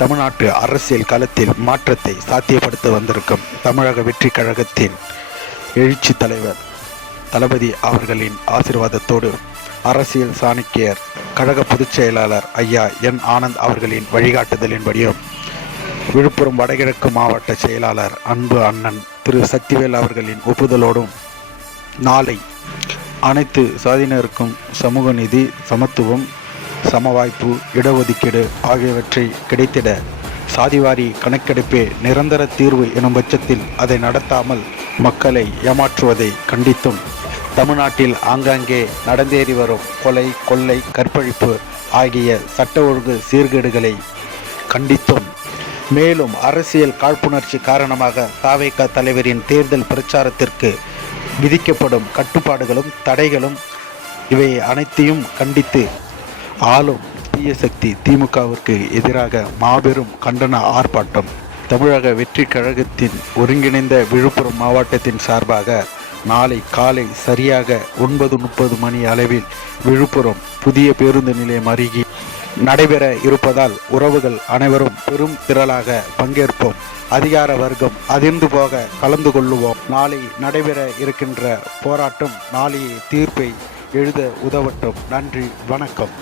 தமிழ்நாட்டு அரசியல் களத்தில் மாற்றத்தை சாத்தியப்படுத்த வந்திருக்கும் தமிழக வெற்றி கழகத்தின் எழுச்சி தலைவர் தளபதி அவர்களின் ஆசீர்வாதத்தோடு அரசியல் சாணக்கியர் கழக பொதுச் செயலாளர் ஐயா என் ஆனந்த் அவர்களின் வழிகாட்டுதலின்படியும் விழுப்புரம் வடகிழக்கு மாவட்ட செயலாளர் அன்பு அண்ணன் திரு சக்திவேல் அவர்களின் ஒப்புதலோடும் நாளை அனைத்து சாதியினருக்கும் சமூக நீதி, சமத்துவம், சமவாய்ப்பு, இடஒதுக்கீடு ஆகியவற்றை கிடைத்திட சாதிவாரி கணக்கெடுப்பே நிரந்தர தீர்வு எனும் பட்சத்தில் அதை நடத்தாமல் மக்களை ஏமாற்றுவதை கண்டித்தும், தமிழ்நாட்டில் ஆங்காங்கே நடந்தேறி வரும் கொலை, கொள்ளை, கற்பழிப்பு ஆகிய சட்ட ஒழுங்கு சீர்கேடுகளை கண்டித்தும், மேலும் அரசியல் காழ்ப்புணர்ச்சி காரணமாக தவேக தலைவரின் தேர்தல் பிரச்சாரத்திற்கு விதிக்கப்படும் கட்டுப்பாடுகளும் தடைகளும் இவை அனைத்தையும் கண்டித்து ஆளும் தீய சக்தி திமுகவிற்கு எதிராக மாபெரும் கண்டன ஆர்ப்பாட்டம் தமிழக வெற்றி கழகத்தின் ஒருங்கிணைந்த விழுப்புரம் மாவட்டத்தின் சார்பாக நாளை காலை சரியாக 9:30 மணி அளவில் விழுப்புரம் புதிய பேருந்து நிலையம் அருகே நடைபெற இருப்பதால் உறவுகள் அனைவரும் பெரும் திரளாக பங்கேற்போம். அதிகார வர்க்கம் அதிர்ந்து போக கலந்து கொள்ளுவோம். நாளை நடைபெற இருக்கின்ற போராட்டம் நாளைய தீர்ப்பை எழுத உதவட்டும். நன்றி, வணக்கம்.